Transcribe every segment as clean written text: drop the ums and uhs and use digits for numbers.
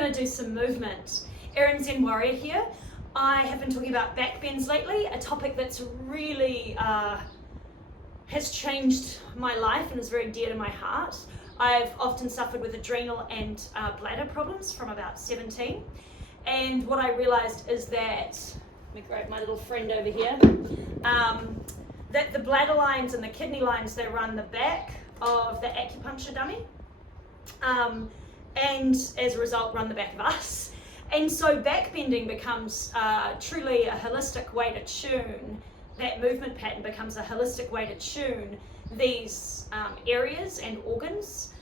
going to do some movement. Erin Zen Warrior here. I have been talking about back bends lately, a topic that's really has changed my life and is very dear to my heart. I've often suffered with adrenal and bladder problems from about 17. And what I realized is that, let me grab my little friend over here, that the bladder lines and the kidney lines, they run the back of the acupuncture dummy. And as a result, run the back of us. And so backbending becomes truly a holistic way to tune, that movement pattern becomes a holistic way to tune these areas and organs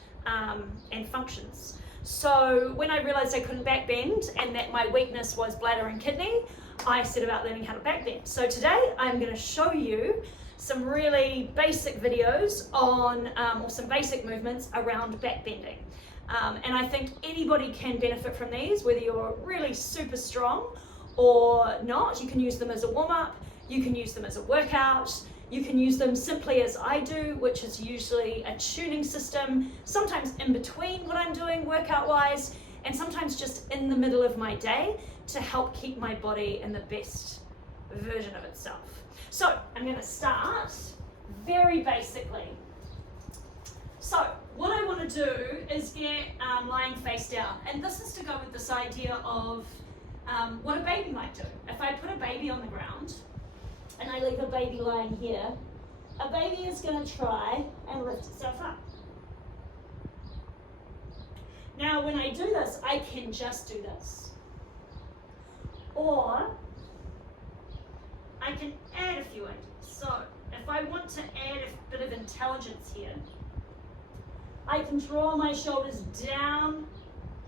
and functions. So when I realized I couldn't backbend and that my weakness was bladder and kidney, I set about learning how to backbend. So today I'm going to show you some really basic videos on, or some basic movements around backbending. And I think anybody can benefit from these, whether you're really super strong or not. You can use them as a warm-up, you can use them as a workout, you can use them simply as I do, which is usually a tuning system, sometimes in between what I'm doing workout-wise, and sometimes just in the middle of my day to help keep my body in the best version of itself. So I'm going to start very basically. So what I want to do is get lying face down, and this is to go with this idea of what a baby might do. If I put a baby on the ground and I leave a baby lying here, a baby is going to try and lift itself up. Now when I do this, I can just do this. Or I can add a few ideas. So if I want to add a bit of intelligence here, I can draw my shoulders down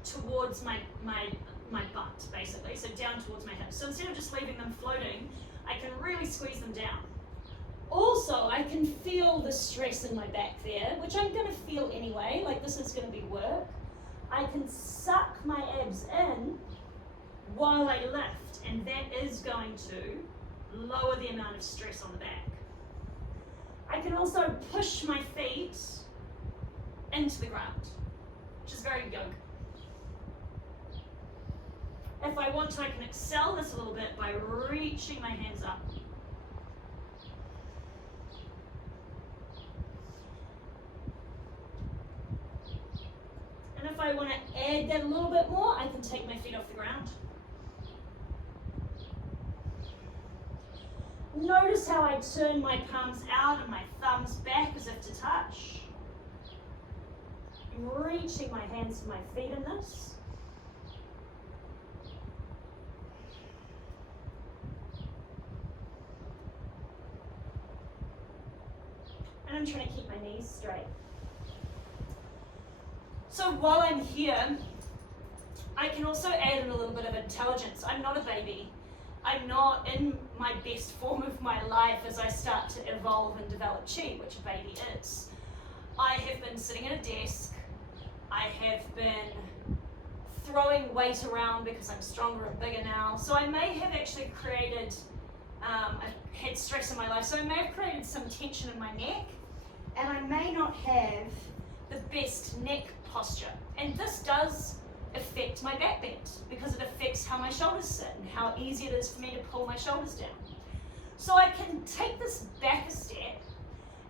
towards my butt, basically, so down towards my hips. So instead of just leaving them floating, I can really squeeze them down. Also, I can feel the stress in my back there, which I'm going to feel anyway, like this is going to be work. I can suck my abs in while I lift, and that is going to lower the amount of stress on the back. I can also push my feet into the ground, which is very yoga. If I want to, I can excel this a little bit by reaching my hands up. And if I want to add that a little bit more, I can take my feet off the ground. Notice how I turn my palms out and my thumbs back as if to touch. I'm reaching my hands to my feet in this. And I'm trying to keep my knees straight. So while I'm here, I can also add in a little bit of intelligence. I'm not a baby. I'm not in my best form of my life as I start to evolve and develop chi, which a baby is. I have been sitting at a desk. I have been throwing weight around because I'm stronger and bigger now. So I may have actually created, I've had stress in my life, so I may have created some tension in my neck, and I may not have the best neck posture. And this does affect my back bend because it affects how my shoulders sit and how easy it is for me to pull my shoulders down. So I can take this back a step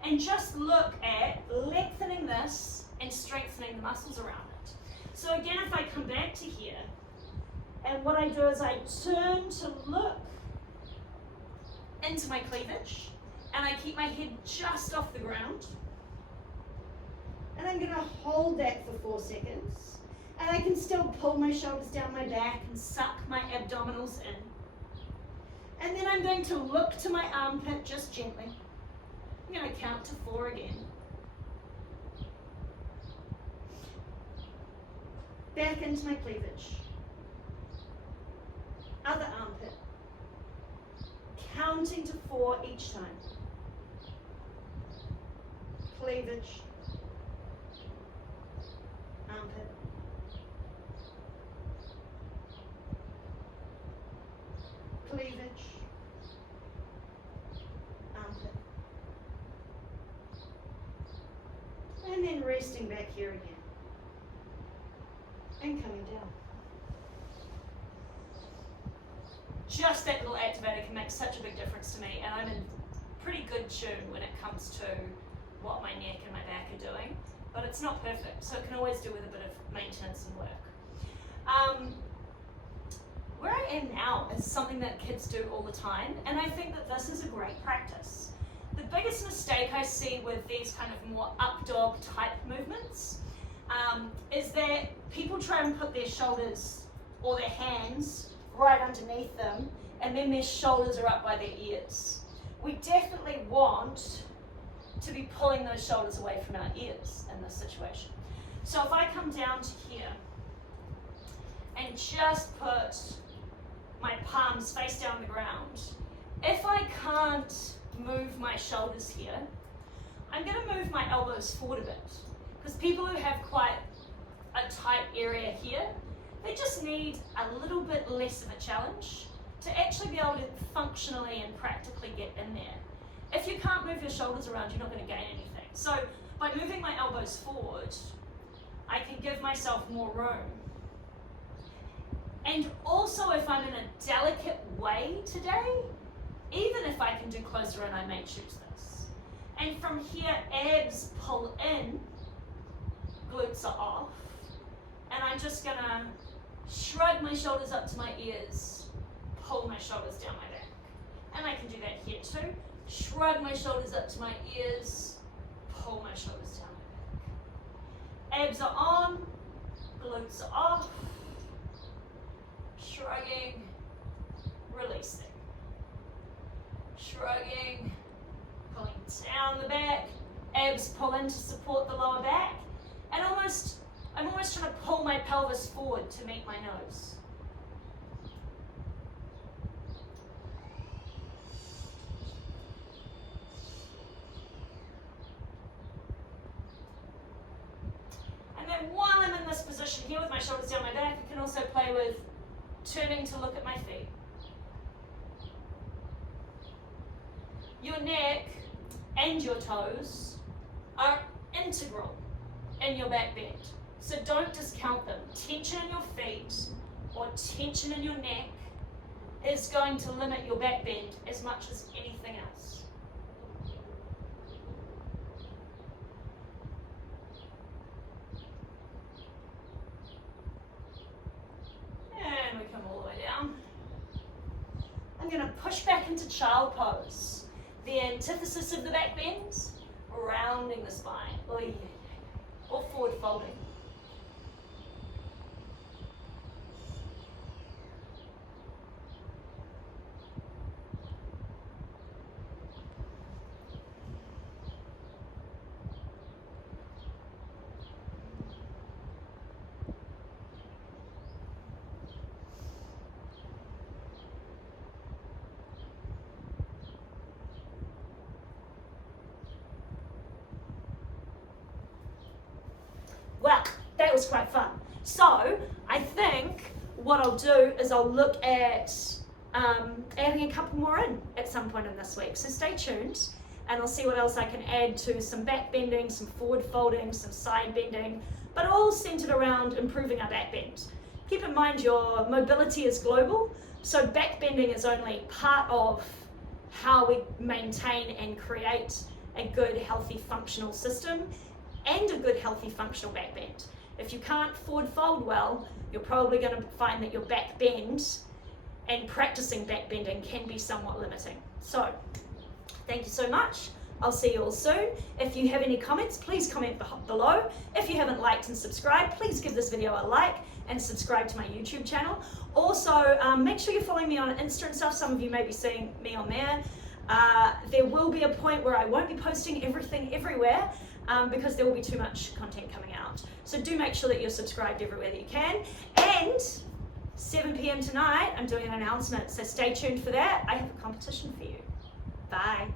and just look at lengthening this and strengthening the muscles around it. So again, if I come back to here, and what I do is I turn to look into my cleavage, and I keep my head just off the ground, and I'm going to hold that for 4 seconds, and I can still pull my shoulders down my back and suck my abdominals in. And then I'm going to look to my armpit just gently. I'm going to count to 4 again. Back into my cleavage. Other armpit. Counting to 4 each time. Cleavage. Armpit. Cleavage. Armpit. And then resting back here again. And coming down. just that little activator can make such a big difference to me, and I'm in pretty good tune when it comes to what my neck and my back are doing, but it's not perfect, so it can always do with a bit of maintenance and work. Where I am now is something that kids do all the time, and I think that this is a great practice. The biggest mistake I see with these kind of more up dog type movements is that people try and put their shoulders or their hands right underneath them, and then their shoulders are up by their ears. We definitely want to be pulling those shoulders away from our ears in this situation. So if I come down to here and just put my palms face down the ground, if I can't move my shoulders here, I'm going to move my elbows forward a bit, because people who have quite a tight area here, they just need a little bit less of a challenge to actually be able to functionally and practically get in there. If you can't move your shoulders around, you're not going to gain anything. So by moving my elbows forward, I can give myself more room. And also, if I'm in a delicate way today, even if I can do closer in, I may choose this. And from here, abs pull in, glutes are off, and I'm just gonna shrug my shoulders up to my ears, pull my shoulders down my back. And I can do that here too. Shrug my shoulders up to my ears, pull my shoulders down my back. Abs are on, glutes are off, shrugging, releasing. Shrugging, pulling down the back, abs pull in to support the lower back, and I'm almost trying to pull my pelvis forward to meet my nose. And then while I'm in this position here with my shoulders down my back, I can also play with turning to look at my feet. Your neck and your toes are integral in your back bend, so don't discount them. Tension in your feet or tension in your neck is going to limit your back bend as much as anything else. And we come all the way down. I'm going to push back into child pose. The antithesis of the back bend, rounding the spine, or forward folding. Well, that was quite fun. So I think what I'll do is I'll look at adding a couple more in at some point in this week. So stay tuned, and I'll see what else I can add to some back bending, some forward folding, some side bending, but all centered around improving our back bend. Keep in mind your mobility is global, so back bending is only part of how we maintain and create a good, healthy, functional system and a good, healthy, functional back bend. If you can't forward fold well, you're probably going to find that your back bend and practicing back bending can be somewhat limiting. So, thank you so much. I'll see you all soon. If you have any comments, please comment below. If you haven't liked and subscribed, please give this video a like and subscribe to my YouTube channel. Also, make sure you're following me on Insta and stuff. Some of you may be seeing me on there. There will be a point where I won't be posting everything everywhere, because there will be too much content coming out. So do make sure that you're subscribed everywhere that you can. And 7 p.m. tonight, I'm doing an announcement, so stay tuned for that. I have a competition for you. Bye.